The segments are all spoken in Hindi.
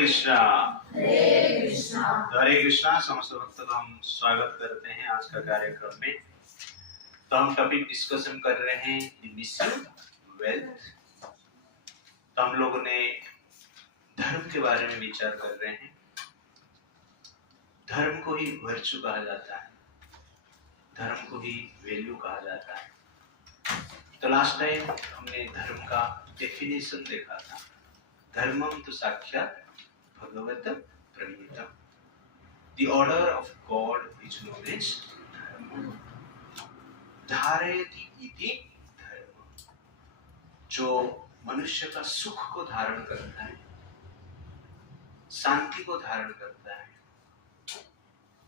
कृष्णा। हरे कृष्णा। हरे कृष्णा। समस्त भक्तों का हम स्वागत करते हैं आज का कार्यक्रम में। तो हम टॉपिक डिस्कशन कर रहे हैं मिसयूज वेल्थ। तो हम लोगों ने धर्म के बारे में विचार कर रहे हैं। धर्म को ही वर्चू कहा जाता है, धर्म को ही वैल्यू कहा जाता है। तो लास्ट टाइम हमने धर्म का डेफिनेशन देखा था। धर्मम तो साक्षात भगवत प्रणीतम, the order of God which known as धर्म। धारयति इति धर्म, जो मनुष्य का सुख को धारण करता है, शांति को धारण करता है,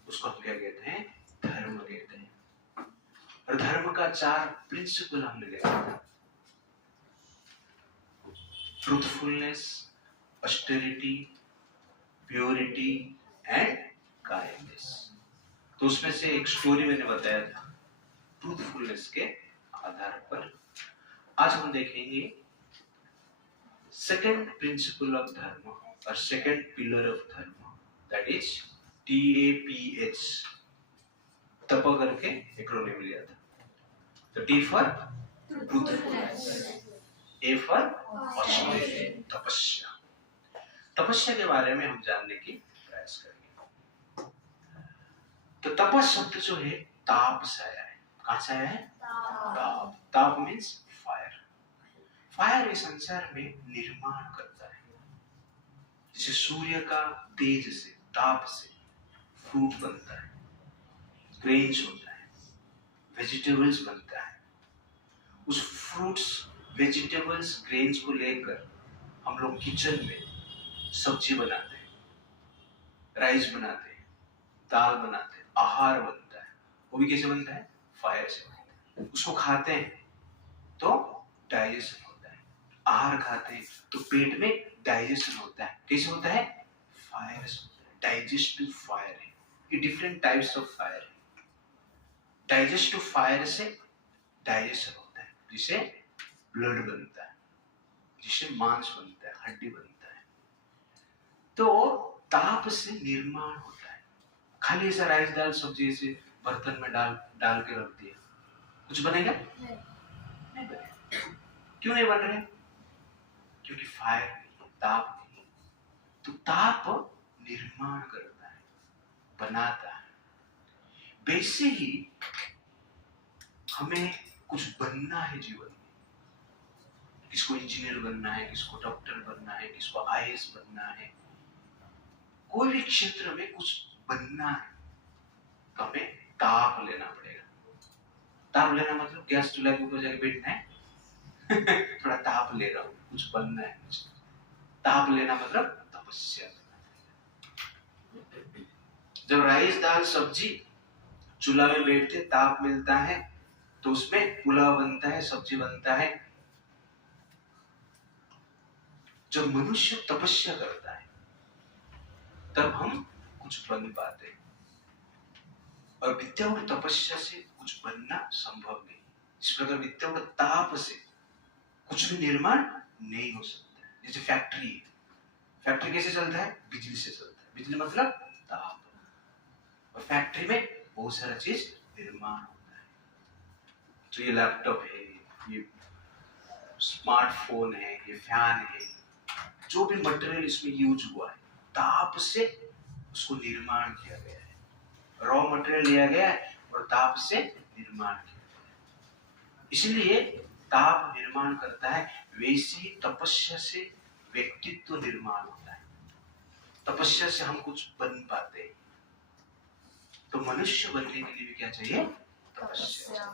उसको हम क्या कहते हैं? धर्म कहते हैं। और धर्म का 4 प्रिंसिपल हमने देखा था। Truthfulness, austerity, purity and kindness. तो उसमें से एक स्टोरी मैंने बताया था ट्रूथफुलनेस के आधार पर। आज हम देखेंगे सेकंड प्रिंसिपल ऑफ धर्म और सेकंड पिलर ऑफ धर्म, दैट इज TAPH। तप करके एक्रोनिम लिया था। तो T for truthfulness, A for austerity, तपस्या। तपस्या के बारे में हम जानने की प्रयास करेंगे। तो तपस शब्द जो है ताप से आया है। कहां से आया है? ताप। ताप मीन्स फायर। फायर इस संसार में निर्माण करता है। जैसे सूर्य का तेज से, ताप से फ्रूट बनता है, ग्रेन्स होता है, वेजिटेबल्स बनता है। उस फ्रूट्स, वेजिटेबल्स, ग्रेन्स को लेकर हम लोग किचन में सब्जी बनाते हैं, राइस बनाते हैं, दाल बनाते हैं, आहार बनता है। वो भी कैसे बनता है? फायर से बनता है। उसको खाते हैं तो डाइजेशन होता है। आहार खाते हैं तो पेट में डाइजेशन होता है। कैसे होता है? फायर से होता है। डाइजेस्टिव फायर है। ये डिफरेंट टाइप्स ऑफ फायर है। डाइजेस्टिव फायर से डाइजेशन होता है, जिससे ब्लड बनता है, जिससे मांस बनता है, हड्डी बनता है। तो ताप से निर्माण होता है। खाली ऐसा राइस दाल सब्जी से बर्तन में डाल के रख दिया, कुछ बनेगा? नहीं बनेगा। क्यों नहीं बन रहे? क्योंकि फायर नहीं, ताप नहीं। तो ताप निर्माण करता है, बनाता है। वैसे ही हमें कुछ बनना है जीवन में। किसको इंजीनियर बनना है, किसको डॉक्टर बनना है, किसको IAS बनना है। कोई भी क्षेत्र में कुछ बनना है तो हमें ताप लेना पड़ेगा। ताप लेना मतलब गैस चूल्हा के ऊपर जाके बैठना है थोड़ा ताप ले रहा हूँ, कुछ बनना है मुझे। ताप लेना मतलब तपस्या करना। जब राइस दाल सब्जी चूल्हा में बैठते ताप मिलता है तो उसमें पुलाव बनता है, सब्जी बनता है। जब मनुष्य तपस्या करता है तब हम कुछ बन पाते हैं। और विदाउट तपस्या से कुछ बनना संभव नहीं। इस प्रकार विदाउट ताप से कुछ भी निर्माण नहीं हो सकता। जैसे फैक्ट्री है, फैक्ट्री कैसे चलता है? बिजली से चलता है। बिजली मतलब ताप। और फैक्ट्री में बहुत सारा चीज निर्माण होता है। तो ये लैपटॉप है, ये स्मार्टफोन है, ये फैन है, जो भी मटेरियल इसमें यूज हुआ है ताप से उसको निर्माण किया गया है। रॉ मटेरियल लिया गया है और ताप से निर्माण किया गया है। इसलिए ताप निर्माण करता है। वैसे ही तपस्या से व्यक्तित्व निर्माण होता है। तपस्या से हम कुछ बन पाते हैं। तो मनुष्य बनने के लिए भी क्या चाहिए? तपस्या।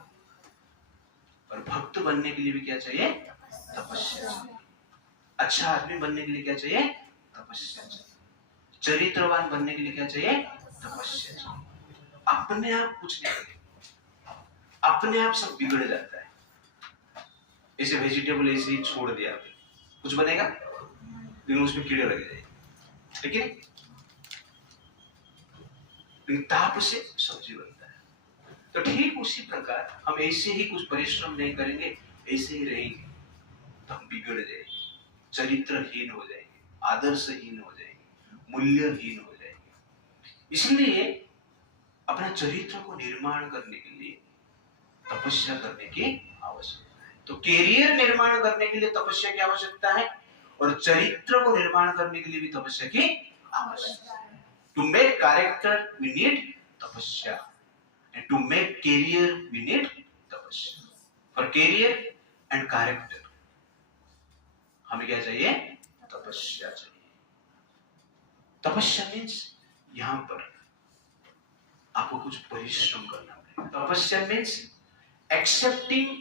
और भक्त बनने के लिए भी क्या चाहिए? तपस्या चाहिए। अच्छा आदमी बनने के लिए क्या चाहिए? तपस्या चाहिए। चरित्रवान बनने के लिए क्या चाहिए? तपस्या चाहिए। अपने आप कुछ नहीं करेगा, अपने आप सब बिगड़ जाता है। ऐसे वेजिटेबल ऐसे ही छोड़ दिया आपने, कुछ बनेगा? लेकिन उसमें कीड़े लग जाएंगे, ठीक है? लेकिन ताप से सब्जी बनता है। तो ठीक उसी प्रकार हम ऐसे ही कुछ परिश्रम नहीं करेंगे, ऐसे ही रहेंगे तो हम बिगड़ जाएंगे, चरित्रहीन हो जाएंगे, आदर्शहीन हो जाएंगे। मूल्यहीन हो जाएगी। इसलिए अपना चरित्र को निर्माण करने के लिए तपस्या करने की आवश्यकता है। तो कैरियर निर्माण करने के लिए तपस्या की आवश्यकता है और चरित्र को निर्माण करने के लिए भी तपस्या की आवश्यकता है। To make character we need tapasya and to make career we need tapasya. For career and character हमें क्या चाहिए? तपस्या चाहिए। तपस्या मीन्स यहां पर आपको कुछ परिश्रम करना पड़ेगा। तपस्या means accepting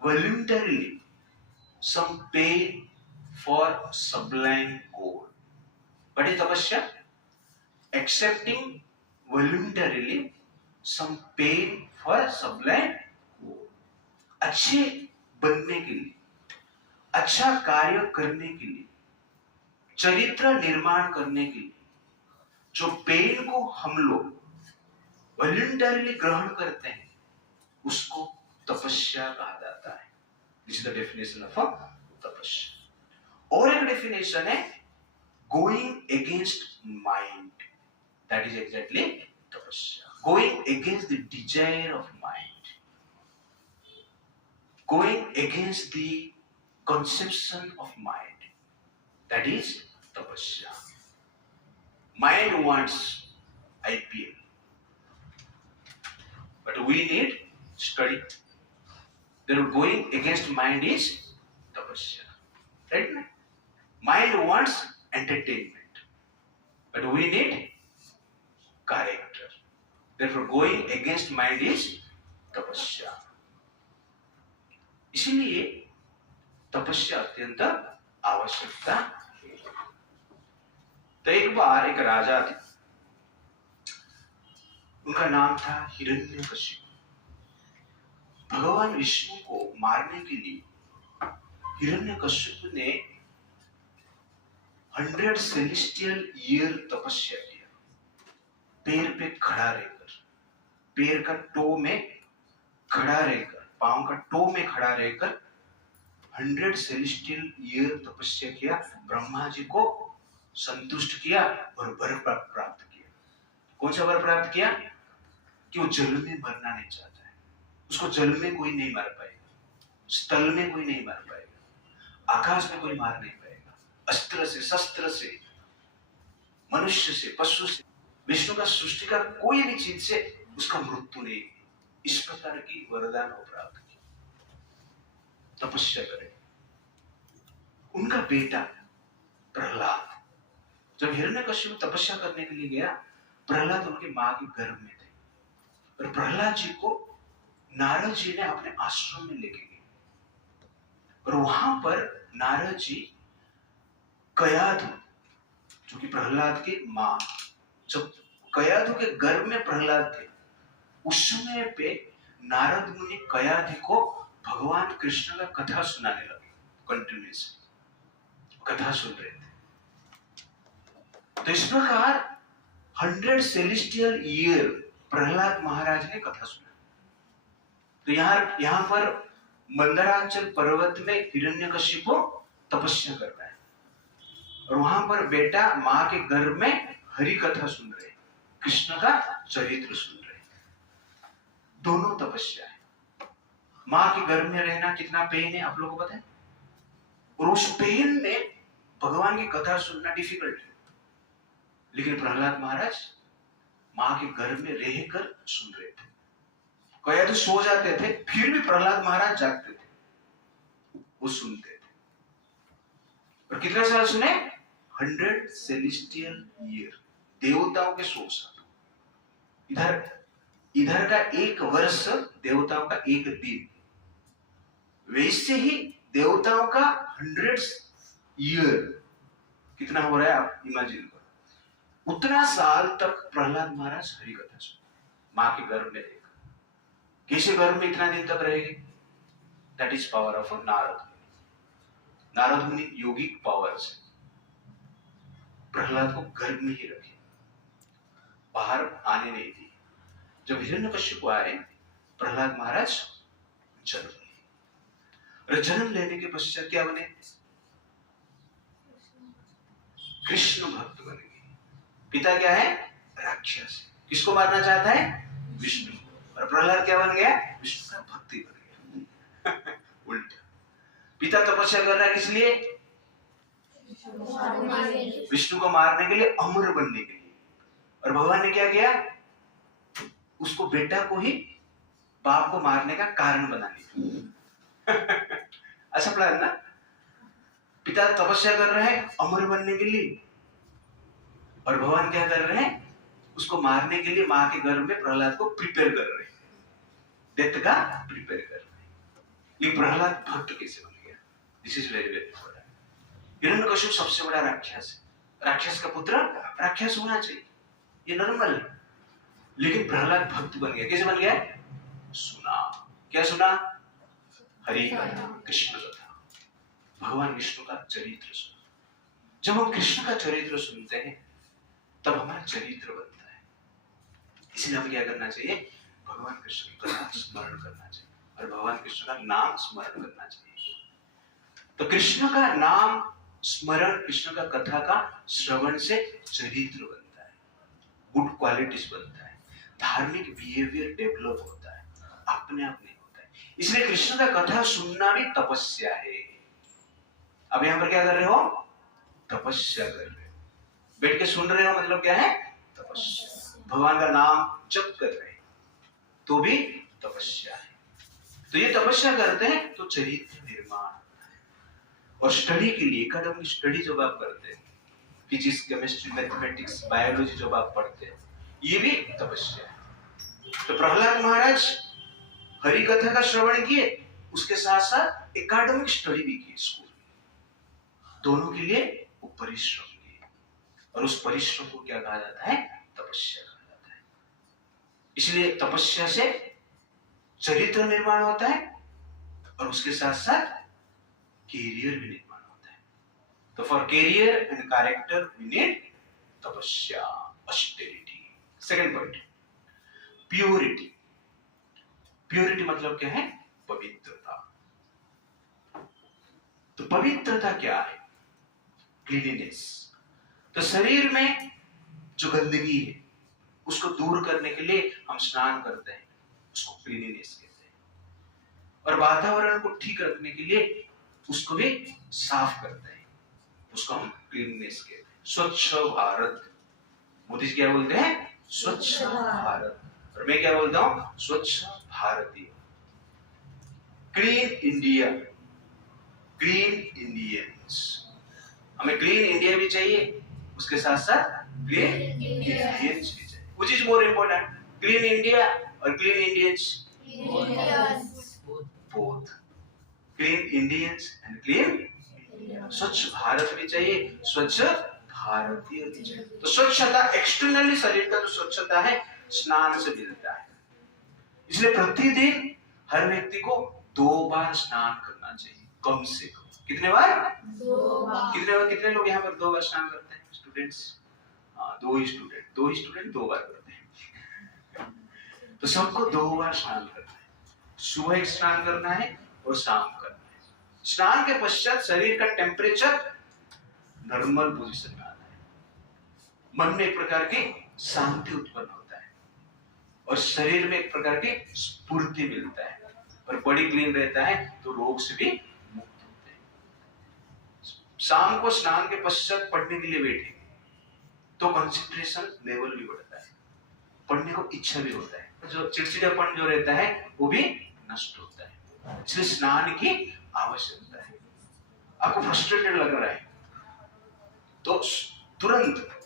voluntarily some pain for sublime goal. What is tapasya? Accepting voluntarily some pain for sublime goal. अच्छे बनने के लिए, अच्छा कार्य करने के लिए, चरित्र निर्माण करने के लिए जो पेन को हम लोग वॉलंटरीली ग्रहण करते हैं उसको तपस्या कहा जाता है। This is the definition of tapasya. और एक डेफिनेशन है going against mind, that is exactly tapasya. Going against the desire of mind, going against the conception of mind, that is tapasya. Mind wants IPL, but we need study. Therefore, going against mind is tapasya. Right? Mind wants entertainment, but we need character. Therefore, going against mind is tapasya. इसलिए तपस्या अत्यंत आवश्यकता है। तो एक बार एक राजा थे, उनका नाम था हिरण्यकशिपु। भगवान विष्णु को मारने के लिए हिरण्यकशिपु ने 100 सेलेस्टियल ईयर तपस्या किया। पैर पे खड़ा रहकर, पैर का टो में खड़ा रहकर, पांव का टो में खड़ा रहकर 100 सेलेस्टियल ईयर तपस्या किया। ब्रह्मा जी को संतुष्ट किया और वर प्राप्त किया। कौन सा वर प्राप्त किया? कि वो जल में मरना नहीं चाहता है। उसको जल में कोई नहीं मार पाएगा, स्थल में कोई नहीं मार पाएगा, आकाश में कोई मार नहीं पाएगा, अस्त्र से, शस्त्र से, मनुष्य से, पशु से, विष्णु का सृष्टि का कोई भी चीज से उसका मृत्यु नहीं। इस प्रकार की वरदान को प्राप्त किया। तपस्या करें। उनका बेटा प्रहलाद, जब हिरण्यकशिपु तपस्या करने के लिए गया, प्रहलाद उनके मां के गर्भ में थे और प्रहलाद जी को नारद जी ने अपने आश्रम में लेके गए और वहां पर नारद जी कयाधु, जो कि प्रहलाद की मां, जब कयाधु के गर्भ में प्रहलाद थे उस समय पे नारद मुनि कयाधु को भगवान कृष्ण का कथा सुनाने लगे। कंटिन्यूअसली कथा सुन रहे थे। तो इस प्रकार 100 सेलेस्टियल ईयर प्रहलाद महाराज ने कथा सुना। तो यहाँ पर मंदराचल पर्वत में हिरण्यकशिपु तपस्या कर रहा है और वहां पर बेटा मां के गर्भ में हरि कथा सुन रहे, कृष्ण का चरित्र सुन रहे। दोनों तपस्या है। मां के गर्भ में रहना कितना पेन है आप लोगों को पता है, और उस पेन में भगवान की कथा सुनना डिफिकल्ट है। लेकिन प्रहलाद महाराज मां के गर्भ में रहकर सुन रहे थे। कया तो सो जाते थे, फिर भी प्रहलाद महाराज जागते थे, वो सुनते थे। और कितना साल सुने? 100 सेलेस्टियल ईयर, देवताओं के 100 साल। इधर का 1 वर्ष देवताओं का 1 दिन, वैसे ही देवताओं का 100 ईयर कितना हो रहा है आप इमेजिन करो। उतना साल तक प्रहलाद महाराज हरि कथा सुने मां के गर्भ में रहकर। कैसे गर्भ में इतना दिन तक रहेगी? That is power of Narad मुनि। नारद मुनि योगिक पावर से प्रहलाद को गर्भ में ही रखे, बाहर आने नहीं दी। जब हिरण्यकशिपु आए, प्रहलाद महाराज जन्म लिए और जन्म लेने के पश्चात क्या बने? कृष्ण भक्त बने। पिता क्या है? राक्षस। किसको मारना चाहता है? विष्णु। और प्रहलाद क्या बन गया? विष्णु का भक्ति बन गया। उल्टा। पिता तपस्या कर रहा है किस लिए? विष्णु को मारने के लिए, अमर बनने के लिए। और भगवान ने क्या किया? उसको, बेटा को ही बाप को मारने का कारण बना लिया। अच्छा प्लान ना? पिता तपस्या कर रहे हैं अमर बनने के लिए, और भगवान क्या कर रहे हैं? उसको मारने के लिए मां के गर्भ में प्रहलाद को प्रिपेयर कर रहे हैं, डेथ का प्रिपेयर कर रहे हैं। ये प्रहलाद भक्त कैसे बन गया? This is very very important. Hiranyakashipu सबसे बड़ा राक्षस है, राक्षस का पुत्र राक्षस होना चाहिए, ये नॉर्मल है। लेकिन प्रहलाद भक्त बन गया। कैसे बन गया? सुना। क्या सुना? हरि कथा, कृष्ण कथा, भगवान विष्णु का चरित्र सुना। जब हम कृष्ण का चरित्र सुनते हैं तब हमारा चरित्र बनता है। इसलिए हमें क्या करना चाहिए? भगवान कृष्ण की कथा स्मरण करना चाहिए और भगवान कृष्ण का नाम स्मरण करना चाहिए। तो कृष्ण का नाम स्मरण, कृष्ण का कथा का श्रवण से चरित्र बनता है, गुड क्वालिटीज बनता है, धार्मिक बिहेवियर डेवलप होता है, अपने आप नहीं होता है। इसलिए कृष्ण का कथा सुनना भी तपस्या है। अब यहां पर क्या कर रहे हो? तपस्या कर रहे हो। बैठ के सुन रहे हो मतलब क्या है? तपस्या। भगवान का नाम जप कर रहे हैं तो भी तपस्या है। तो ये तपस्या करते हैं तो चरित्र निर्माण होता है। और स्टडी के लिए, एकेडमिक स्टडी जब आप करते हैं, फिजिक्स, केमिस्ट्री, मैथमेटिक्स, बायोलॉजी जब आप पढ़ते हैं, ये भी तपस्या है। तो प्रहलाद महाराज हरि कथा का श्रवण किए, उसके साथ साथ एकेडमिक स्टडी भी की स्कूल में। दोनों के लिए वो परिश्रम किए, और उस परिश्रम को क्या कहा जाता है? तपस्या कहा जाता है। इसलिए तपस्या से चरित्र निर्माण होता है और उसके साथ साथ कैरियर भी निर्माण होता है। तो for career and character we need tapasya, austerity. Second point, purity. Purity मतलब क्या है? पवित्रता। तो पवित्रता क्या है? क्लीनिनेस। तो शरीर में जो गंदगी है उसको दूर करने के लिए हम स्नान करते हैं, उसको क्लीनिनेस कहते हैं। और वातावरण को ठीक रखने के लिए उसको भी साफ करते हैं, उसको हम क्लीनिनेस कहते हैं। स्वच्छ भारत, मोदी जी क्या बोलते हैं? स्वच्छ भारत। और मैं क्या बोलता हूं? स्वच्छ भारतीय। Clean India, clean Indians. हमें क्लीन इंडिया भी चाहिए, उसके साथ साथ क्लीन इंडियंस भी चाहिए। Which is more important, clean India और clean Indians? Both. Clean Indians and clean. स्वच्छ भारत भी चाहिए, स्वच्छ भारतीय भी चाहिए। तो स्वच्छता एक्सटर्नली, शरीर का जो स्वच्छता है स्नान से मिलता है। इसलिए प्रतिदिन हर व्यक्ति को 2 बार स्नान करना चाहिए, कम से कम। कितने बार? 2 बार। कितने लोग यहाँ पर 2 बार स्नान करते हैं? स्टूडेंट्स? हाँ, 2 ही स्टूडेंट 2 बार करते हैं। तो सबको 2 बार स्नान करना है। सुबह एक स्नान करना है और शाम करना है। स्नान के पश्चात शरीर का टेम्परेचर नॉर्मल पोजीशन में आता है, मन में एक प्रकार की शांति उत्पन्न होता है और शरीर में एक प्रकार की स्फूर्ति मिलता है, और बॉडी क्लीन रहता है तो रोग से भी मुक्त होते हैं। शाम को स्नान के पश्चात पढ़ने के लिए बैठेंगे तो कंसंट्रेशन लेवल भी बढ़ता है, पढ़ने को इच्छा भी होता है, जो चिड़चिड़ापन जो रहता है वो भी नष्ट होता है। इसलिए स्नान की आवश्यकता है। आपको फ्रस्ट्रेटेड लग रहा है तो तुरंत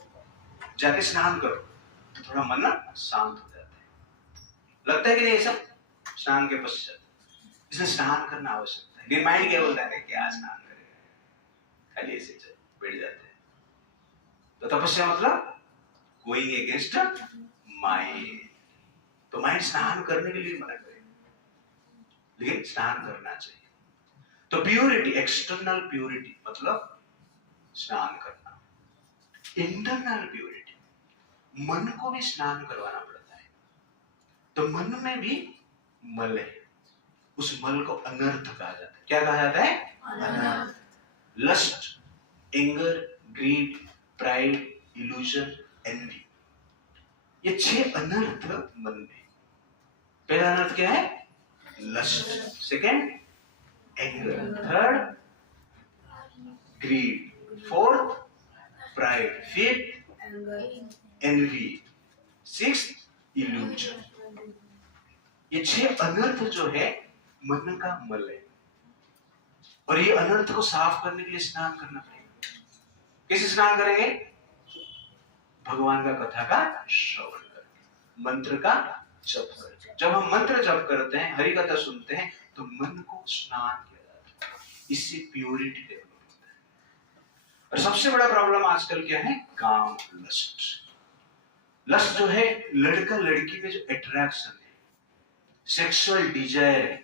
जाके स्नान करो तो थोड़ा मन ना शांत हो जाता है। लगता है कि नहीं सब स्नान के पश्चात? इसलिए स्नान करना आवश्यकता है। रिमाइंड क्या बोलता है? क्या स्नान करेगा, खाली ऐसे बैठ जाते हैं। तो तपस्या मतलब गोइंग अगेंस्ट माइंड। तो माइंड स्नान करने के लिए मना करे, लेकिन स्नान करना चाहिए। तो प्योरिटी, एक्सटर्नल प्योरिटी मतलब स्नान करना। इंटरनल प्योरिटी, मन को भी स्नान करवाना पड़ता है। तो मन में भी मल है, उस मल को अनर्थ कहा जाता है। क्या कहा जाता है? अनर्थ। Lust, anger, greed, pride, illusion, envy. ये 6 अनर्थ मन में। पहला अनर्थ क्या है? Lust. Second anger. Third greed. Fourth pride. Fifth envy. Sixth illusion. ये 6 अनर्थ जो है मन का मल है, और ये अनर्थ को साफ करने के लिए स्नान करना पड़ेगा। कैसे स्नान करेंगे? भगवान का कथा का श्रवण करके, मंत्र का जप करके। जब हम मंत्र जप करते हैं, हरि कथा सुनते हैं, तो मन को स्नान किया जाता है। इससे प्योरिटी डेवलप होता है। और सबसे बड़ा प्रॉब्लम आजकल क्या है? काम, लस्ट। लस्ट जो है लड़का लड़की में जो अट्रैक्शन है, सेक्सुअल डिजायर है,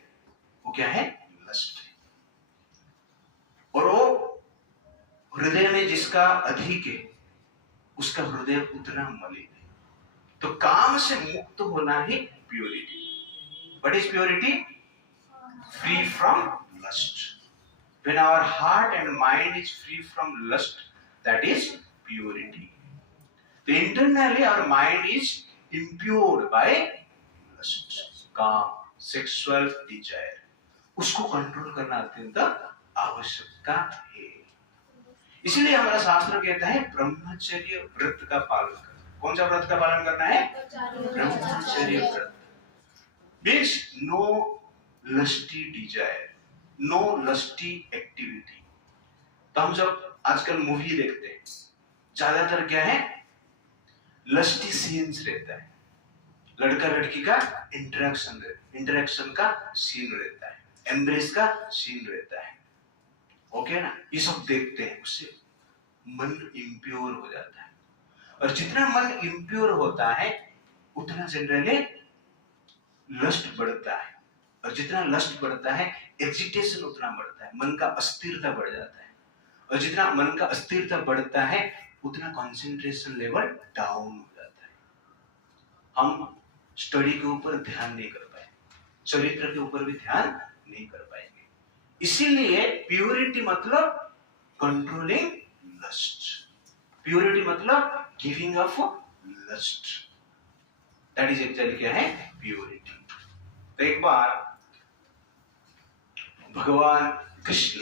वो क्या है? लस्ट है। और वो हृदय में जिसका अधिक है, उसका हृदय उतना मलिन है। तो काम से मुक्त होना ही purity. What is purity? Free from lust. When our heart and mind is free from lust, that is purity. So internally our mind is impure by lust, काम, sexual desire. उसको कंट्रोल करना अत्यंत आवश्यकता है। इसलिए हमारा शास्त्र कहता है ब्रह्मचर्य व्रत का पालन करना। कौन सा व्रत का पालन करना है? ब्रह्मचर्य व्रत। Means no lusty desire, no lusty activity. तो हम जब आजकल मूवी देखते हैं, ज्यादातर क्या है? लस्टी सीन्स रहता है। लड़का लड़की का इंटरेक्शन का सीन रहता है, एम्ब्रेस का सीन रहता है। ओके ना? ये सब देखते हैं, उससे मन इम्प्योर हो जाता है। और जितना मन इम्प्योर होता है, उतना जनरली लस्ट बढ़ता है। और जितना लस्ट बढ़ता है, एजिटेशन उतना बढ़ता है, मन का अस्थिरता बढ़ जाता है। और जितना मन का अस्थिरता बढ़ता है, उतना कंसंट्रेशन लेवल डाउन हो जाता है। हम स्टडी के ऊपर ध्यान नहीं कर पाएंगे, चरित्र के ऊपर भी ध्यान नहीं कर पाएंगे। इसीलिए प्योरिटी मतलब कंट्रोलिंग लस्ट। प्योरिटी मतलब giving up lust. That is actually क्या है? प्योरिटी। तो एक बार भगवान कृष्ण,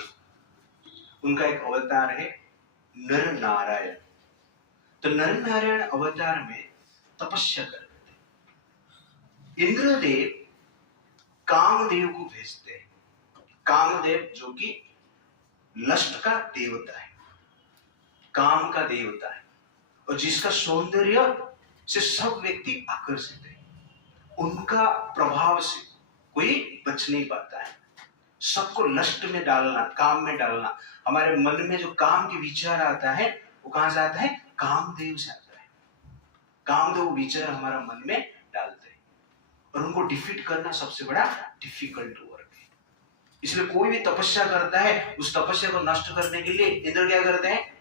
उनका एक अवतार है नर नारायण। तो नर नारायण अवतार में तपस्या करते थे। इंद्रदेव कामदेव को भेजते हैं। कामदेव जो कि लस्ट का देवता है, काम का देवता है, और जिसका सौंदर्य से सब व्यक्ति आकर्षित है। उनका प्रभाव से कोई बच नहीं पाता है। सबको लस्ट में डालना, काम में डालना। हमारे मन में जो काम के विचार आता है, वो कहां से आता है? कामदेव से आता है। कामदेव विचार हमारा मन में डालते हैं, और उनको डिफीट करना सबसे बड़ा डिफिकल्ट वर्क है। इसलिए कोई भी तपस्या करता है, उस तपस्या को नष्ट करने के लिए इंद्र क्या करते हैं?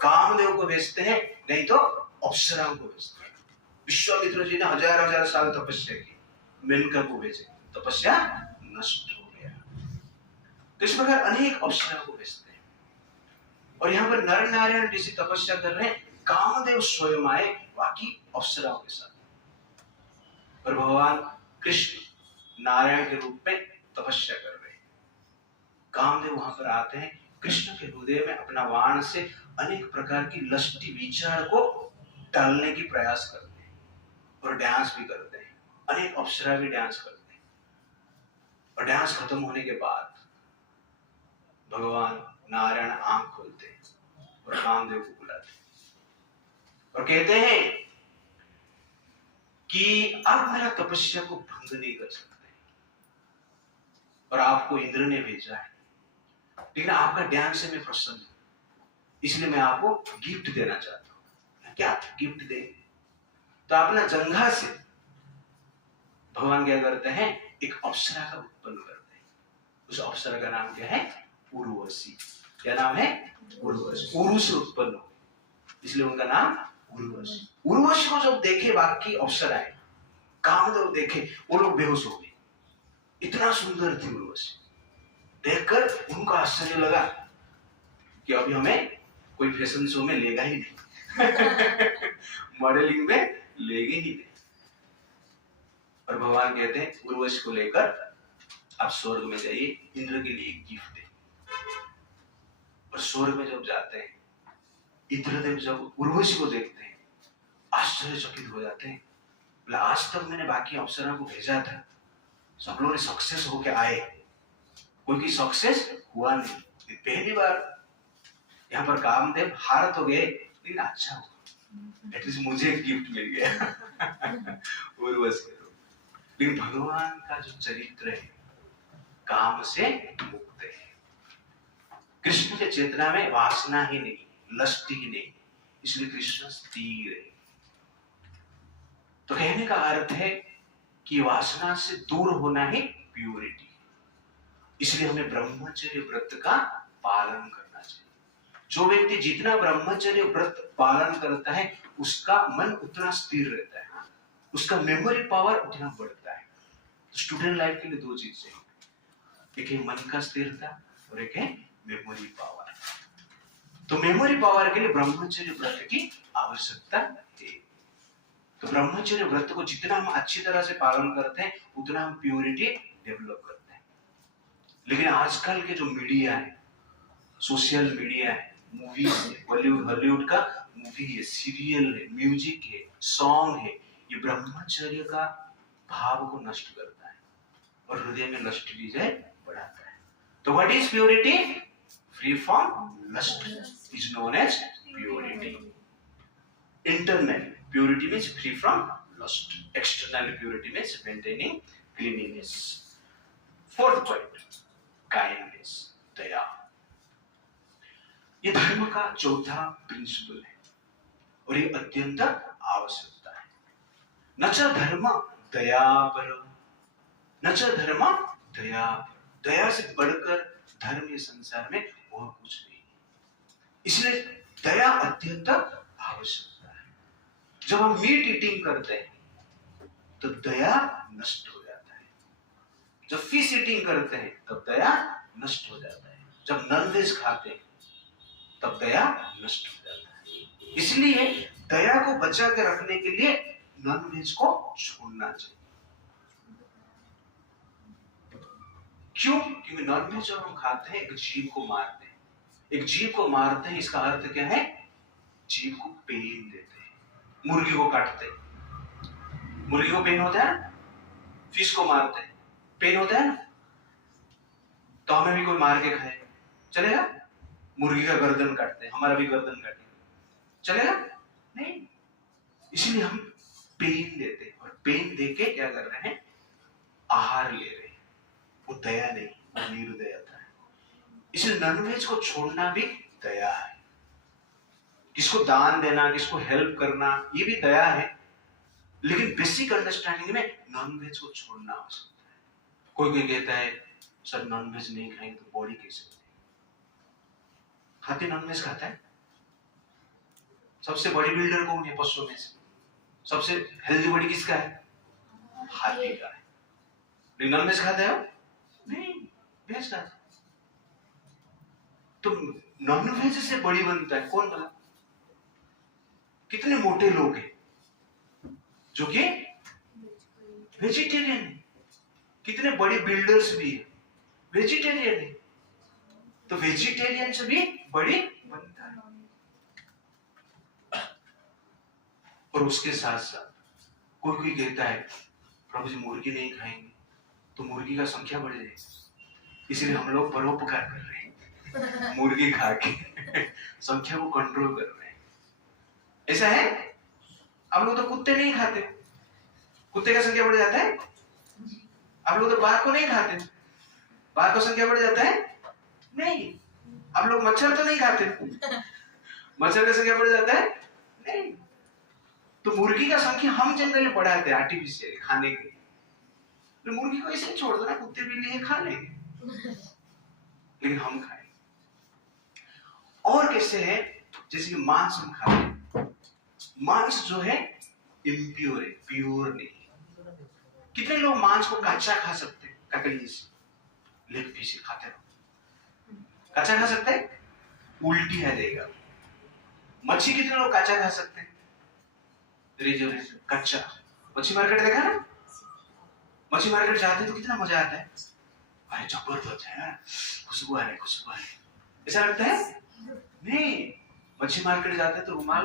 कामदेव को भेजते हैं, नहीं तो अप्सराओं को भेजते हैं। विश्वामित्र जी ने हजार साल तपस्या की, मेनका को भेजे, तपस्या नष्ट हो गया। तो इस प्रकार अनेक अप्सराओं को भेजते हैं। और यहाँ पर नर नारायण ऋषि तपस्या कर रहे हैं, कामदेव स्वयं आए बाकी अप्सराओं के साथ। और भगवान कृष्ण नारायण के रूप में तपस्या कर रहे हैं। कामदेव वहां पर आते हैं, कृष्ण के हृदय में अपना बाण से अनेक प्रकार की लस्टी विचार को डालने की प्रयास करते हैं, और डांस भी करते हैं। अनेक अप्सरा भी डांस करते हैं। और डांस खत्म होने के बाद भगवान नारायण आंख खोलते हैं और कामदेव को बुलाते हैं और कहते हैं कि आप मेरा तपस्या को भंग नहीं कर सकते, और आपको इंद्र ने भेजा है, लेकिन आपका डांस से मैं प्रसन्न हूं, इसलिए मैं आपको गिफ्ट देना चाहता हूं। क्या गिफ्ट दे? तो अपना जंघा से भगवान क्या करते हैं? एक अप्सरा का उत्पन्न करते हैं। उस अप्सरा का नाम क्या है? उर्वशी। क्या नाम है? उर्वशी। उरु से उत्पन्न हो, इसलिए उनका नाम उर्वशी। उर्वशी को जब देखे बाकी अप्सराएं, कामदेव देखे, वो लोग बेहोश हो गए। इतना सुंदर थी उर्वशी। देखकर उनको आश्चर्य लगा कि अभी हमें कोई फैशन शो में लेगा ही नहीं। मॉडलिंग में लेंगे ही नहीं। और भगवान कहते हैं उर्वशी को लेकर आप स्वर्ग में जाइए, इंद्र के लिए एक गिफ्ट दे। और स्वर्ग में जब जाते हैं, इंद्रदेव जब उर्वशी को देखते हैं आश्चर्यचकित हो जाते हैं। बोला आज तक मैंने बाकी अप्सरा को भेजा था, सब लोगों ने सक्सेस होके आए, कोई की सक्सेस हुआ नहीं। पहली बार यहाँ पर कामदेव हार तो गए, लेकिन अच्छा हुआ, एटलीस्ट मुझे एक गिफ्ट मिल गया उर्वशी। लेकिन भगवान का जो चरित्र है काम से मुक्त है। कृष्ण के चेतना में वासना ही नहीं, लस्ट ही नहीं, इसलिए कृष्ण स्थिर है। तो कहने का अर्थ है कि वासना से दूर होना ही प्योरिटी। इसलिए हमें ब्रह्मचर्य व्रत का पालन करना चाहिए। जो व्यक्ति जितना ब्रह्मचर्य व्रत पालन करता है उसका मन उतना स्थिर रहता है, उसका मेमोरी पावर उतना बढ़ता है। तो स्टूडेंट लाइफ के लिए दो चीजें, एक है मन का स्थिरता और एक है मेमोरी पावर। तो मेमोरी पावर के लिए ब्रह्मचर्य व्रत की आवश्यकता है। तो ब्रह्मचर्य व्रत को जितना हम अच्छी तरह से पालन करते हैं उतना हम प्योरिटी डेवलप करते हैं। लेकिन आजकल के जो मीडिया है, सोशल मीडिया है, मूवीज है, बॉलीवुड हॉलीवुड का मूवी है, सीरियल है, म्यूजिक है, सॉन्ग है, ये ब्रह्मचर्य का भाव को नष्ट करता है और हृदय में लस्ट विजय बढ़ाता है। तो what is purity? Free from lust is known as purity. Internal purity means free from lust. External purity means maintaining cleanliness. Fourth point, kindness, दया। ये धर्म का चौथा प्रिंसिपल है और ये अत्यंत आवश्यकता है। न च धर्म दयापर, न च धर्म दयापर। दया से बढ़कर धर्म ये संसार में और कुछ नहीं। इसलिए दया अत्यंत आवश्यक। जब हम मीट ईटिंग करते हैं तो दया नष्ट हो जाता है, जब फिश ईटिंग करते हैं तब दया नष्ट हो जाता है, जब नॉन वेज खाते हैं तब दया नष्ट हो जाता है। इसलिए दया को बचा के रखने के लिए नॉन वेज को छोड़ना चाहिए। क्यों? क्योंकि नॉन वेज जब हम खाते हैं एक जीव को मारते हैं। एक जीव को मारते हैं इसका अर्थ क्या है? जीव को पेन देते हैं। मुर्गी को काटते, मुर्गी को पेन होता है ना, फिश को मारते हैं पेन होता है ना, तो हमें भी कोई मार के खाए चलेगा? मुर्गी का गर्दन काटते हैं, हमारा भी गर्दन काटे चलेगा? नहीं। इसलिए हम पेन देते हैं और पेन देके क्या कर रहे हैं? आहार ले रहे हैं। वो दया नहीं, वो निर्दयता है। इसलिए नॉनवेज को छोड़ना भी दया है। किसको दान देना, किसको हेल्प करना, ये भी दया है। लेकिन बेसिक अंडरस्टैंडिंग में नॉनवेज को छोड़ना आवश्यक है। कोई कोई कहता है सर नॉनवेज नहीं खाएंगे तो बॉडी कैसे होती? हाथी नॉनवेज खाता है? सबसे बड़ी बिल्डर कौन है पशुओं में से? सबसे हेल्दी बॉडी किसका है? हाथी का है। लेकिन नॉनवेज खाते हो? नहीं, वेज खाता है। तो नॉनवेज से बॉडी बनता है कौन बना? कितने मोटे लोग हैं जो कि वेजिटेरियन है, कितने बड़े बिल्डर्स भी है वेजिटेरियन है। तो वेजिटेरियन से भी बड़ी बनता है। और उसके साथ साथ कोई कोई कहता है प्रभु जी मुर्गी नहीं खाएंगे तो मुर्गी का संख्या बढ़ जाएगी, इसलिए हम लोग परोपकार कर रहे हैं, मुर्गी खा के संख्या को कंट्रोल कर रहे हैं। ऐसा है? आप लोग तो कुत्ते नहीं खाते, कुत्ते का संख्या बढ़ जाता है। आप लोग तो बाघ को नहीं खाते, बाघ का संख्या बढ़ जाता है नहीं। आप लोग मच्छर तो नहीं खाते, मच्छर का संख्या बढ़ जाता है नहीं। तो मुर्गी का संख्या हम जनरली बढ़ाते हैं आर्टिफिशियल खाने के लिए। तो मुर्गी को ऐसे छोड़ दो ना, कुत्ते बिल्ली खा लेंगे, लेकिन हम खाएं। और कैसे है? जैसे कि मांस हम खाते हैं, मांस जो है इम्प्योर है, प्योर नहीं। कितने लोग मांस को कच्चा खा सकते हैं? ककड़ी से, लेग पीस खाते रहो, कच्चा खा सकते हैं? उल्टी आ जाएगा, मच्छी कितने लोग कच्चा खा सकते हैं? कच्चा मच्छी मार्केट देखा ना? मच्छी मार्केट जाते तो कितना मजा आता है, अरे जबरदस्त है, खुशबू आ रही, ऐसा लगता है? नहीं, मच्छी मार्केट जाते तो रुमाल